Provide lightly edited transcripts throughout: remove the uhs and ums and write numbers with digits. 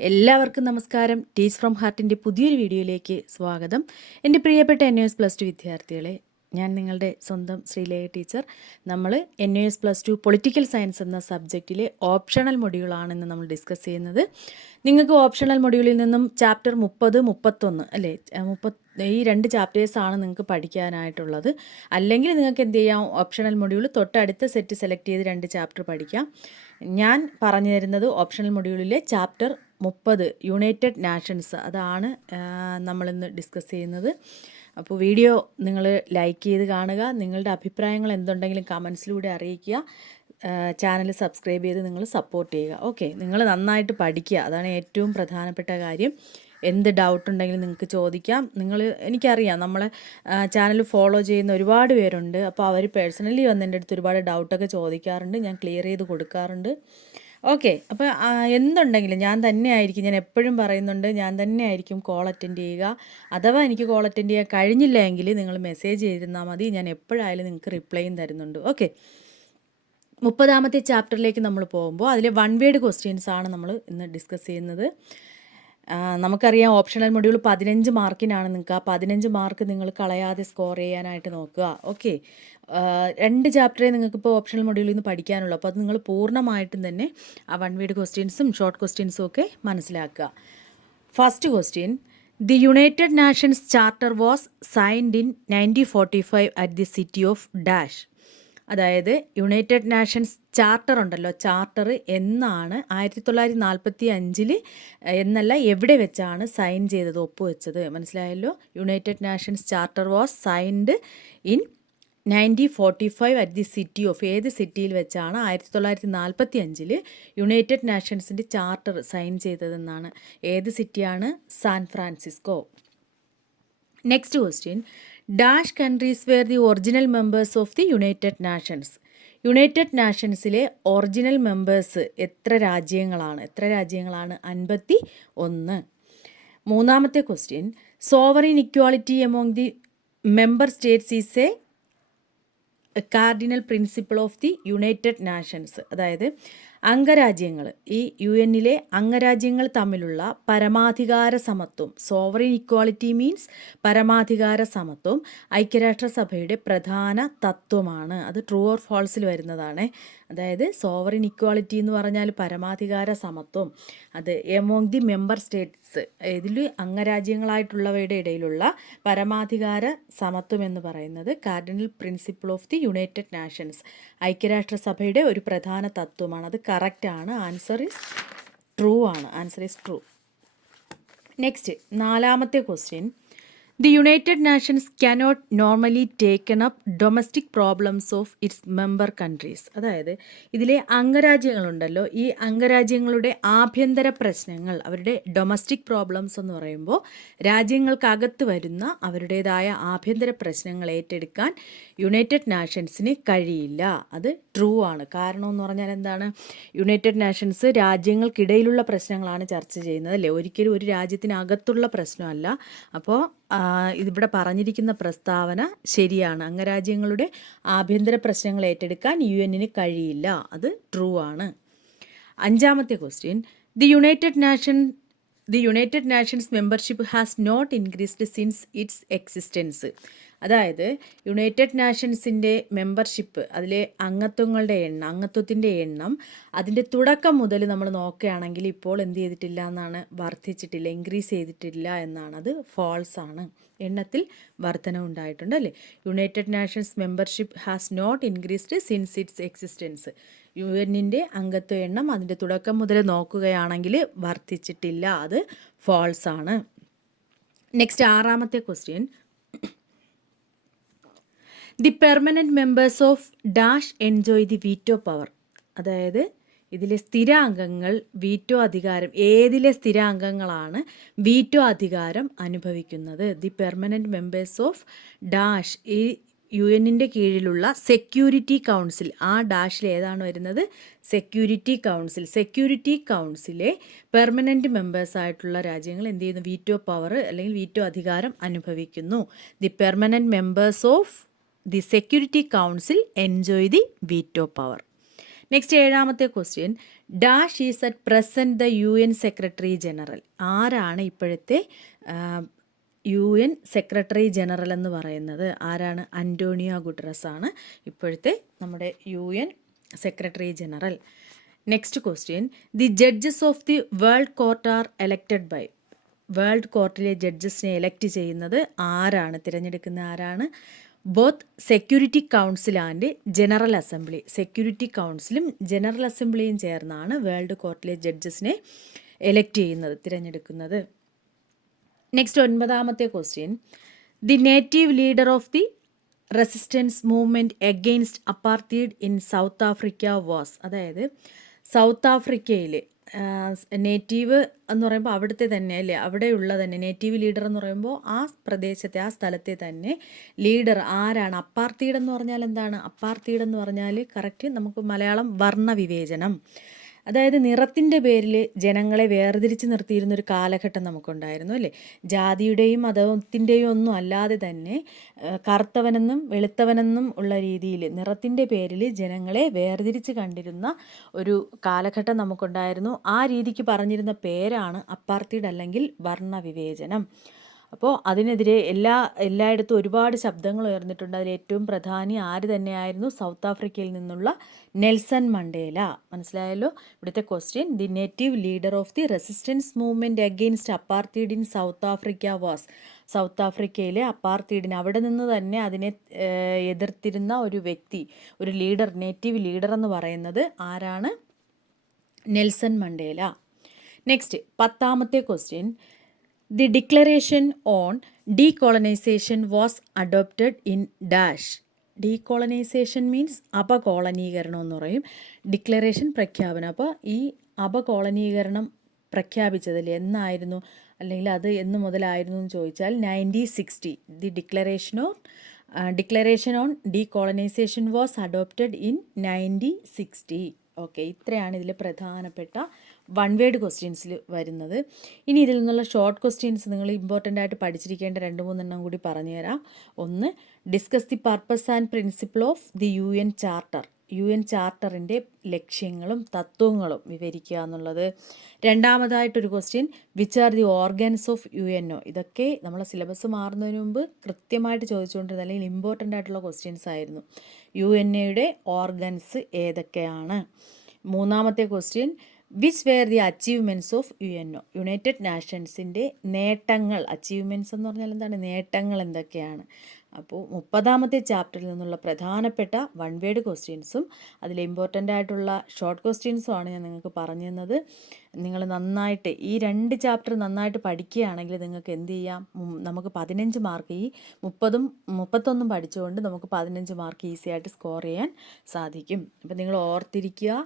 എല്ലാവർക്കും നമസ്കാരം. Teach from ഹാർട്ടിൻ്റെ പുതിയൊരു വീഡിയോയിലേക്ക് സ്വാഗതം. എൻ്റെ പ്രിയപ്പെട്ട NUS+2 വിദ്യാർത്ഥികളെ, ഞാൻ നിങ്ങളുടെ സ്വന്തം ശ്രീലേഖ ടീച്ചർ. നമ്മൾ NUS+2 പൊളിറ്റിക്കൽ സയൻസ് എന്ന സബ്ജക്റ്റിലെ ഓപ്ഷണൽ മൊഡ്യൂളാണെന്ന് നമ്മൾ ഡിസ്കസ് ചെയ്യുന്നത്. നിങ്ങൾക്ക് ഓപ്ഷണൽ മൊഡ്യൂളിൽ നിന്നും ചാപ്റ്റർ 30, 31 അല്ലേ, ഈ 2 ചാപ്റ്റേഴ്സാണ് നിങ്ങൾക്ക് പഠിക്കാനായിട്ടുള്ളത്. അല്ലെങ്കിൽ നിങ്ങൾക്ക് എന്ത് ചെയ്യാം, ഓപ്ഷണൽ മൊഡ്യൂൾ തൊട്ടടുത്ത സെറ്റ് സെലക്ട് ചെയ്ത് 2 ചാപ്റ്റർ പഠിക്കാം. ഞാൻ പറഞ്ഞു തരുന്നത് ഓപ്ഷണൽ മൊഡ്യൂളിലെ ചാപ്റ്റർ 30 യുണൈറ്റഡ് നാഷൻസ്, അതാണ് നമ്മളിന്ന് ഡിസ്കസ് ചെയ്യുന്നത്. അപ്പോൾ വീഡിയോ നിങ്ങൾ ലൈക്ക് ചെയ്ത് കാണുക. നിങ്ങളുടെ അഭിപ്രായങ്ങൾ എന്തുണ്ടെങ്കിലും കമൻസിലൂടെ അറിയിക്കുക. ചാനൽ സബ്സ്ക്രൈബ് ചെയ്ത് നിങ്ങൾ സപ്പോർട്ട് ചെയ്യുക. ഓക്കെ, നിങ്ങൾ നന്നായിട്ട് പഠിക്കുക, അതാണ് ഏറ്റവും പ്രധാനപ്പെട്ട കാര്യം. എന്ത് ഡൗട്ട് ഉണ്ടെങ്കിലും നിങ്ങൾക്ക് ചോദിക്കാം. എനിക്കറിയാം നമ്മളെ ചാനൽ ഫോളോ ചെയ്യുന്ന ഒരുപാട് പേരുണ്ട്. അപ്പോൾ അവർ പേഴ്സണലി വന്ന് എൻ്റെ അടുത്ത് ഒരുപാട് ഡൗട്ടൊക്കെ ചോദിക്കാറുണ്ട്, ഞാൻ ക്ലിയർ ചെയ്ത് കൊടുക്കാറുണ്ട്. ഓക്കെ, അപ്പോൾ എന്തുണ്ടെങ്കിലും ഞാൻ എപ്പോഴും പറയുന്നുണ്ട്, ഞാൻ തന്നെ ആയിരിക്കും കോൾ അറ്റൻഡ് ചെയ്യുക. അഥവാ എനിക്ക് കോൾ അറ്റൻഡ് ചെയ്യാൻ കഴിഞ്ഞില്ല എങ്കിൽ നിങ്ങൾ മെസ്സേജ് ചെയ്തിരുന്നാൽ മതി, ഞാൻ എപ്പോഴായാലും നിങ്ങൾക്ക് റിപ്ലൈയും തരുന്നുണ്ട്. ഓക്കെ, 30ാമത്തെ ചാപ്റ്ററിലേക്ക് നമ്മൾ പോകുമ്പോൾ അതിലെ 1 വേർഡ് ക്വസ്റ്റ്യൻസ് ആണ് നമ്മൾ ഇന്ന് ഡിസ്കസ് ചെയ്യുന്നത്. നമുക്കറിയാം ഓപ്ഷണൽ മൊഡ്യൂൾ 15 മാർക്കിനാണ്. നിങ്ങൾക്ക് ആ 15 മാർക്ക് നിങ്ങൾ കളയാതെ സ്കോർ ചെയ്യാനായിട്ട് നോക്കുക. ഓക്കെ, 2 ചാപ്റ്ററേ നിങ്ങൾക്കിപ്പോൾ ഓപ്ഷണൽ മൊഡ്യൂളിൽ നിന്ന് പഠിക്കാനുള്ളൂ. അപ്പോൾ അത് നിങ്ങൾ പൂർണ്ണമായിട്ടും തന്നെ ആ 1 വേർഡ് ക്വസ്റ്റ്യൻസും ഷോർട്ട് ക്വസ്റ്റ്യൻസും ഒക്കെ മനസ്സിലാക്കുക. First question: the United nations charter was signed in 1945 at the city of dash. അതായത് യുണൈറ്റഡ് നാഷൻസ് ചാർട്ടർ ഉണ്ടല്ലോ, ചാർട്ടർ എന്നാണ് 1945 എന്നല്ല, എവിടെ വെച്ചാണ് സൈൻ ചെയ്തത്, ഒപ്പുവെച്ചത്? മനസ്സിലായല്ലോ. United nations charter was signed in 1945 at the city of, ഏത് സിറ്റിയിൽ വെച്ചാണ് 1945 യുണൈറ്റഡ് നാഷൻസിൻ്റെ ചാർട്ടർ സൈൻ ചെയ്തതെന്നാണ്. ഏത് സിറ്റിയാണ്? San Francisco. Next question: dash countries were the original members of the United Nations. United നാഷൻസിലെ ഒറിജിനൽ മെമ്പേഴ്സ് എത്ര രാജ്യങ്ങളാണ്? 51. മൂന്നാമത്തെ question: sovereign equality among the member states is a cardinal principle of the United Nations. അതായത് അംഗരാജ്യങ്ങൾ, ഈ UN അംഗരാജ്യങ്ങൾ തമ്മിലുള്ള പരമാധികാര സമത്വം, സോവറിൻ ഇക്വാളിറ്റി മീൻസ് പരമാധികാര സമത്വം, ഐക്യരാഷ്ട്രസഭയുടെ പ്രധാന തത്വമാണ്. അത് ട്രൂ ഓർ ഫാൾസിൽ വരുന്നതാണ്. അതായത് സോവറിൻ ഇക്വാളിറ്റി എന്ന് പറഞ്ഞാൽ പരമാധികാര സമത്വം, അത് എമോങ് ദി മെമ്പർ സ്റ്റേറ്റ്സ്, ഇതിൽ അംഗരാജ്യങ്ങളായിട്ടുള്ളവയുടെ ഇടയിലുള്ള പരമാധികാര സമത്വം എന്ന് പറയുന്നത് cardinal principle of the United Nations, ഐക്യരാഷ്ട്രസഭയുടെ ഒരു പ്രധാന തത്വമാണ്. അത് കറക്റ്റാണ്. ആൻസർ ഈസ് ട്രൂ ആണ്. Answer is true. നെക്സ്റ്റ്, 4ാമത്തെ question: the United Nations cannot normally taken up domestic problems of its member countries. അതായത് ഇതിലെ അംഗരാജ്യങ്ങളുണ്ടല്ലോ, ഈ അംഗരാജ്യങ്ങളുടെ ആഭ്യന്തര പ്രശ്നങ്ങൾ, അവരുടെ ഡൊമസ്റ്റിക് പ്രോബ്ലംസ് എന്ന് പറയുമ്പോൾ രാജ്യങ്ങൾക്കകത്ത് വരുന്ന അവരുടേതായ ആഭ്യന്തര പ്രശ്നങ്ങൾ ഏറ്റെടുക്കാൻ യുണൈറ്റഡ് നാഷൻസിന് കഴിയില്ല. അത് ട്രൂ ആണ്. കാരണം എന്ന് പറഞ്ഞാൽ എന്താണ്? യുണൈറ്റഡ് നാഷൻസ് രാജ്യങ്ങൾക്കിടയിലുള്ള പ്രശ്നങ്ങളാണ് ചർച്ച ചെയ്യുന്നത് അല്ലേ, ഒരിക്കലും ഒരു രാജ്യത്തിനകത്തുള്ള പ്രശ്നമല്ല. അപ്പോൾ ഇതിവിടെ പറഞ്ഞിരിക്കുന്ന പ്രസ്താവന ശരിയാണ്. അംഗരാജ്യങ്ങളുടെ ആഭ്യന്തര പ്രശ്നങ്ങൾ ഏറ്റെടുക്കാൻ UN കഴിയില്ല. അത് ട്രൂ ആണ്. 5ാമത്തെ question: the United nations membership has not increased since its existence. അതായത് യുണൈറ്റഡ് നാഷൻസിൻ്റെ മെമ്പർഷിപ്പ്, അതിലെ അംഗത്വത്തിൻ്റെ എണ്ണം അതിൻ്റെ തുടക്കം മുതൽ നമ്മൾ നോക്കുകയാണെങ്കിൽ ഇപ്പോൾ എന്ത് ചെയ്തിട്ടില്ല എന്നാണ്? വർദ്ധിച്ചിട്ടില്ല, ഇൻക്രീസ് ചെയ്തിട്ടില്ല എന്നാണ്. അത് ഫാൾസ് ആണ്. എണ്ണത്തിൽ വർധന ഉണ്ടായിട്ടുണ്ട് അല്ലേ. United nations membership has not increased since its existence. UN അംഗത്വ എണ്ണം അതിൻ്റെ തുടക്കം മുതൽ നോക്കുകയാണെങ്കിൽ വർദ്ധിച്ചിട്ടില്ല. അത് ഫാൾസ് ആണ്. നെക്സ്റ്റ്, 6ാമത്തെ question: the permanent members of dash enjoy the veto power. അതായത് ഇതിലെ സ്ഥിരാംഗങ്ങൾ വീറ്റോ അധികാരം, ഏതിലെ സ്ഥിരാംഗങ്ങളാണ് വീറ്റോ അധികാരം അനുഭവിക്കുന്നത്? The permanent members of dash, ഈ UN കീഴിലുള്ള സെക്യൂരിറ്റി കൗൺസിൽ, ആ ഡാഷിൽ ഏതാണ് വരുന്നത്? Security Council. സെക്യൂരിറ്റി കൗൺസിലെ പെർമനൻറ്റ് മെമ്പേഴ്സ് ആയിട്ടുള്ള രാജ്യങ്ങൾ എന്ത് ചെയ്യുന്നു? വീറ്റോ പവർ അല്ലെങ്കിൽ വീറ്റോ അധികാരം അനുഭവിക്കുന്നു. The permanent members of the Security Council enjoy the veto power. Next 7ാമത്തെ question, dash is at present the UN secretary general. ആരാണ് ഇപ്പോഴത്തെ UN സെക്രട്ടറി ജനറൽ എന്ന് പറയുന്നത്? ആരാണ്? അന്റോണിയോ ഗുട്ടറസ് ആണ് ഇപ്പോഴത്തെ നമ്മുടെ UN secretary general. Next question, the judges of the World Court are elected by. World കോർട്ടിലെ ജഡ്ജസിനെ എലക്റ്റ് ചെയ്യുന്നത് ആരാണ്? തിരഞ്ഞെടുക്കുന്ന ആരാണ്? Both Security Council and General Assembly. Security കൗൺസിലും ജനറൽ അസംബ്ലിയും ചേർന്നാണ് വേൾഡ് കോർട്ടിലെ ജഡ്ജസിനെ എലക്റ്റ് ചെയ്യുന്നത്, തിരഞ്ഞെടുക്കുന്നത്. നെക്സ്റ്റ് 9ാമത്തെ question, the native leader of the resistance movement against apartheid in South Africa was. അതായത് സൗത്ത് ആഫ്രിക്കയിൽ നേറ്റീവ് എന്ന് പറയുമ്പോൾ അവിടുത്തെ തന്നെ അല്ലേ, അവിടെയുള്ള തന്നെ നേറ്റീവ് ലീഡർ എന്ന് പറയുമ്പോൾ ആ പ്രദേശത്തെ ആ സ്ഥലത്തെ തന്നെ ലീഡർ ആരാണ്? അപ്പാർത്തീഡ് എന്ന് പറഞ്ഞാൽ എന്താണ്? അപ്പാർത്തീഡ് എന്ന് പറഞ്ഞാൽ കറക്റ്റ് നമുക്ക് മലയാളം വർണ്ണവിവേചനം. അതായത് നിറത്തിൻ്റെ പേരിൽ ജനങ്ങളെ വേർതിരിച്ച് നിർത്തിയിരുന്നൊരു കാലഘട്ടം നമുക്കുണ്ടായിരുന്നു അല്ലേ. ജാതിയുടെയും മതത്തിൻ്റെയും ഒന്നും അല്ലാതെ തന്നെ കറുത്തവനെന്നും വെളുത്തവനെന്നും ഉള്ള രീതിയിൽ നിറത്തിൻ്റെ പേരിൽ ജനങ്ങളെ വേർതിരിച്ച് കണ്ടിരുന്ന ഒരു കാലഘട്ടം നമുക്കുണ്ടായിരുന്നു. ആ രീതിക്ക് പറഞ്ഞിരുന്ന പേരാണ് അപ്പാർത്തീഡ് അല്ലെങ്കിൽ വർണ്ണവിവേചനം. അപ്പോൾ അതിനെതിരെ എല്ലായിടത്തും ഒരുപാട് ശബ്ദങ്ങൾ ഉയർന്നിട്ടുണ്ട്. അതിൽ ഏറ്റവും പ്രധാനി ആര് തന്നെയായിരുന്നു? സൗത്ത് ആഫ്രിക്കയിൽ നിന്നുള്ള നെൽസൺ മണ്ടേല. മനസ്സിലായല്ലോ? ഇവിടുത്തെ question, the native leader of the resistance movement against apartheid in South Africa was. South ആഫ്രിക്കയിലെ അപ്പാർത്തീഡിന് അവിടെ നിന്ന് തന്നെ അതിനെ എതിർത്തിരുന്ന ഒരു വ്യക്തി, ഒരു ലീഡർ, നേറ്റീവ് ലീഡർ എന്ന് പറയുന്നത് ആരാണ്? Nelson Mandela. നെക്സ്റ്റ് 10ാമത്തെ question, the declaration on decolonization was adopted in dash. Decolonization means അപകോളനീകരണം എന്ന് പറയും. ഡിക്ലറേഷൻ പ്രഖ്യാപനം. അപ്പോൾ ഈ അപകോളനീകരണം പ്രഖ്യാപിച്ചതിൽ എന്നായിരുന്നു, അല്ലെങ്കിൽ അത് എന്ന് മുതലായിരുന്നു എന്ന് ചോദിച്ചാൽ 1960. The declaration on decolonization was adopted in 1960. Okay, ഇത്രയാണ് ഇതിൽ പ്രധാനപ്പെട്ട വൺ വേർഡ് ക്വസ്റ്റ്യൻസിൽ വരുന്നത്. ഇനി ഇതിൽ നിന്നുള്ള ഷോർട്ട് ക്വസ്റ്റ്യൻസ് നിങ്ങൾ ഇമ്പോർട്ടൻ്റ് ആയിട്ട് പഠിച്ചിരിക്കേണ്ട 2-3 കൂടി പറഞ്ഞുതരാം. ഒന്ന്, discuss the purpose and principle of the UN charter. UN ചാർട്ടറിൻ്റെ ലക്ഷ്യങ്ങളും തത്വങ്ങളും വിവരിക്കുക എന്നുള്ളത്. രണ്ടാമതായിട്ടൊരു question, which are the organs of UNO. ഇതൊക്കെ നമ്മളെ സിലബസ് മാറുന്നതിന് മുമ്പ് കൃത്യമായിട്ട് ചോദിച്ചുകൊണ്ടിരുന്നത് അല്ലെങ്കിൽ ഇമ്പോർട്ടൻ്റ് ആയിട്ടുള്ള ക്വസ്റ്റ്യൻസ് ആയിരുന്നു. UNOയുടെ ഓർഗൻസ് ഏതൊക്കെയാണ്? മൂന്നാമത്തെ question, which were the achievements of UNO. United നാഷൻസിൻ്റെ നേട്ടങ്ങൾ. അച്ചീവ്മെൻറ്റ്സ് എന്ന് പറഞ്ഞാൽ എന്താണ്? നേട്ടങ്ങൾ എന്തൊക്കെയാണ്? അപ്പോൾ 30ാമത്തെ ചാപ്റ്ററിൽ നിന്നുള്ള പ്രധാനപ്പെട്ട വൺ വേർഡ് ക്വസ്റ്റ്യൻസും അതിൽ ഇമ്പോർട്ടൻ്റ് ആയിട്ടുള്ള ഷോർട്ട് ക്വസ്റ്റ്യൻസും ആണ് ഞാൻ നിങ്ങൾക്ക് പറഞ്ഞു തന്നത്. നിങ്ങൾ നന്നായിട്ട് ഈ 2 ചാപ്റ്റർ നന്നായിട്ട് പഠിക്കുകയാണെങ്കിൽ നിങ്ങൾക്ക് എന്ത് ചെയ്യാം? നമുക്ക് 15 മാർക്ക്, ഈ 30ഉം 31 പഠിച്ചുകൊണ്ട് നമുക്ക് 15 മാർക്ക് ഈസി ആയിട്ട് സ്കോർ ചെയ്യാൻ സാധിക്കും. അപ്പോൾ നിങ്ങൾ ഓർത്തിരിക്കുക,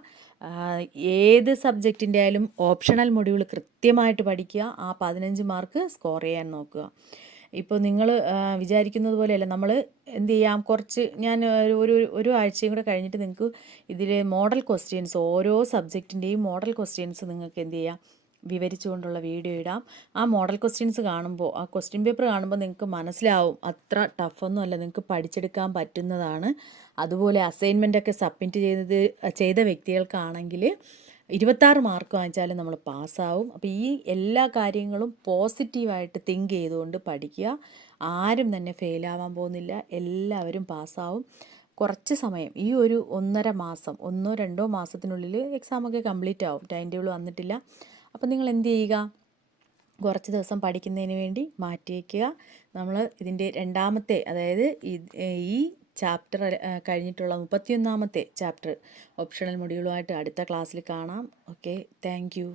ഏത് സബ്ജക്റ്റിൻ്റെ ആയാലും ഓപ്ഷണൽ മൊഡ്യൂൾ കൃത്യമായിട്ട് പഠിക്കുക, ആ 15 മാർക്ക് സ്കോർ ചെയ്യാൻ നോക്കുക. ഇപ്പോൾ നിങ്ങൾ വിചാരിക്കുന്നത് പോലെയല്ല, നമ്മൾ എന്ത് ചെയ്യാം, കുറച്ച് ഞാൻ ഒരു ആഴ്ചയും കൂടെ കഴിഞ്ഞിട്ട് നിങ്ങൾക്ക് ഇതിൽ മോഡൽ ക്വസ്റ്റ്യൻസ്, ഓരോ സബ്ജക്റ്റിൻ്റെയും മോഡൽ ക്വസ്റ്റ്യൻസ് നിങ്ങൾക്ക് എന്ത് ചെയ്യാം, വിവരിച്ചുകൊണ്ടുള്ള വീഡിയോ ഇടാം. ആ മോഡൽ ക്വസ്റ്റ്യൻസ് കാണുമ്പോൾ, ആ ക്വസ്റ്റ്യൻ പേപ്പർ കാണുമ്പോൾ നിങ്ങൾക്ക് മനസ്സിലാവും അത്ര ടഫൊന്നും അല്ല, നിങ്ങൾക്ക് പഠിച്ചെടുക്കാൻ പറ്റുന്നതാണ്. അതുപോലെ അസൈൻമെൻറ്റൊക്കെ സബ്മിറ്റ് ചെയ്ത വ്യക്തികൾക്കാണെങ്കിൽ 26 മാർക്ക് വാങ്ങിച്ചാലും നമ്മൾ പാസ്സാവും. അപ്പോൾ ഈ എല്ലാ കാര്യങ്ങളും പോസിറ്റീവായിട്ട് തിങ്ക് ചെയ്തുകൊണ്ട് പഠിക്കുക. ആരും തന്നെ ഫെയിലാവാൻ പോകുന്നില്ല, എല്ലാവരും പാസ്സാവും. കുറച്ച് സമയം, ഈ ഒരു 1.5 മാസം, 1-2 മാസത്തിനുള്ളിൽ എക്സാമൊക്കെ കംപ്ലീറ്റ് ആവും. ടൈം ടേബിൾ വന്നിട്ടില്ല. അപ്പോൾ നിങ്ങൾ എന്ത് ചെയ്യുക, കുറച്ച് ദിവസം പഠിക്കുന്നതിന് വേണ്ടി മാറ്റി വയ്ക്കുക. നമ്മൾ ഇതിൻ്റെ രണ്ടാമത്തെ, അതായത് ഈ ചാപ്റ്റർ കഴിഞ്ഞിട്ടുള്ള 31ാമത്തെ ചാപ്റ്റർ ഓപ്ഷണൽ മൊഡ്യൂളുമായിട്ട് അടുത്ത ക്ലാസ്സിൽ കാണാം. Okay, thank you.